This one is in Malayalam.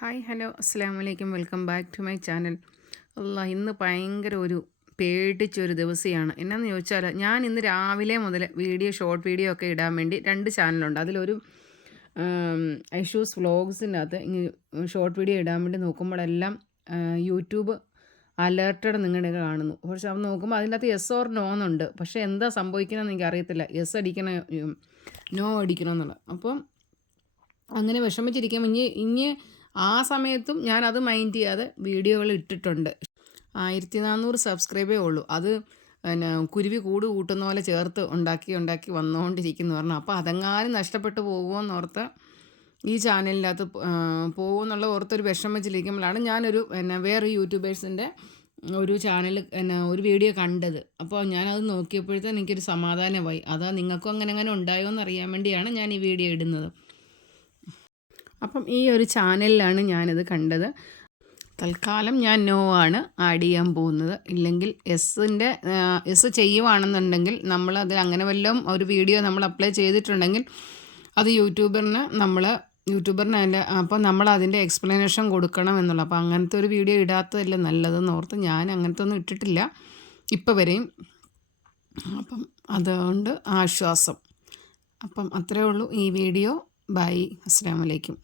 ഹായ് ഹലോ അസ്സാം വലൈക്കും welcome back to my channel. ഇന്ന് ഭയങ്കര ഒരു പേടിച്ചൊരു ദിവസമാണ്. എന്നാന്ന് ചോദിച്ചാൽ ഞാൻ ഇന്ന് രാവിലെ മുതൽ ഷോർട്ട് വീഡിയോ ഒക്കെ ഇടാൻ വേണ്ടി 2 ചാനലുണ്ട്. അതിലൊരു ഐഷൂസ് വ്ളോഗ്സിൻ്റെ അകത്ത് ഷോർട്ട് വീഡിയോ ഇടാൻ വേണ്ടി നോക്കുമ്പോഴെല്ലാം യൂട്യൂബ് അലേർട്ടഡ് നിങ്ങളുടെ കാണുന്നു. പക്ഷെ അത് നോക്കുമ്പോൾ അതിൻ്റെ അകത്ത് യെസ് ഓർ നോ എന്നുണ്ട്. പക്ഷേ എന്താ സംഭവിക്കണമെന്ന് എനിക്ക് അറിയത്തില്ല. യെസ് അടിക്കണോ നോ അടിക്കണമെന്നുള്ളത്. അപ്പം അങ്ങനെ വിഷമിച്ചിരിക്കുമ്പോൾ ഇനി ആ സമയത്തും ഞാനത് മൈൻഡ് ചെയ്യാതെ വീഡിയോകൾ ഇട്ടിട്ടുണ്ട്. 1400 സബ്സ്ക്രൈബേ ഉള്ളൂ. അത് കുരുവി കൂട് കൂട്ടുന്ന പോലെ ചേർത്ത് ഉണ്ടാക്കി വന്നുകൊണ്ടിരിക്കുന്നു പറഞ്ഞു. അപ്പോൾ അതെങ്ങാനും നഷ്ടപ്പെട്ടു പോകുമോയെന്നോർത്ത് ഈ ചാനലിനകത്ത് പോകുമെന്നുള്ള ഓർത്തൊരു വിഷമിച്ചിരിക്കുമ്പോഴാണ് ഞാനൊരു വേറെ യൂട്യൂബേഴ്സിൻ്റെ ഒരു ചാനൽ ഒരു വീഡിയോ കണ്ടത്. അപ്പോൾ ഞാനത് നോക്കിയപ്പോഴത്തേന് എനിക്കൊരു സമാധാനമായി. അതാ നിങ്ങൾക്കും അങ്ങനെ ഉണ്ടായോ എന്നറിയാൻ വേണ്ടിയാണ് ഞാൻ ഈ വീഡിയോ ഇടുന്നത്. അപ്പം ഈ ഒരു ചാനലിലാണ് ഞാനിത് കണ്ടത്. തൽക്കാലം ഞാൻ നോ ആണ് ആഡ് ചെയ്യാൻ പോകുന്നത്. ഇല്ലെങ്കിൽ എസ് ചെയ്യുവാണെന്നുണ്ടെങ്കിൽ നമ്മളതിൽ അങ്ങനെ വല്ലതും ഒരു വീഡിയോ നമ്മൾ അപ്ലൈ ചെയ്തിട്ടുണ്ടെങ്കിൽ അത് യൂട്യൂബറിനല്ല, അപ്പോൾ നമ്മളതിൻ്റെ എക്സ്പ്ലനേഷൻ കൊടുക്കണം എന്നുള്ളത്. അപ്പോൾ അങ്ങനത്തെ ഒരു വീഡിയോ ഇടാത്തതല്ലേ നല്ലതെന്ന് ഓർത്ത് ഞാൻ അങ്ങനത്തെ ഒന്നും ഇട്ടിട്ടില്ല ഇപ്പോൾ വരെയും. അപ്പം അതുകൊണ്ട് ആശ്വാസം. അപ്പം അത്രയേ ഉള്ളൂ ഈ വീഡിയോ. ബൈ. അസ്സലാമു അലൈക്കും.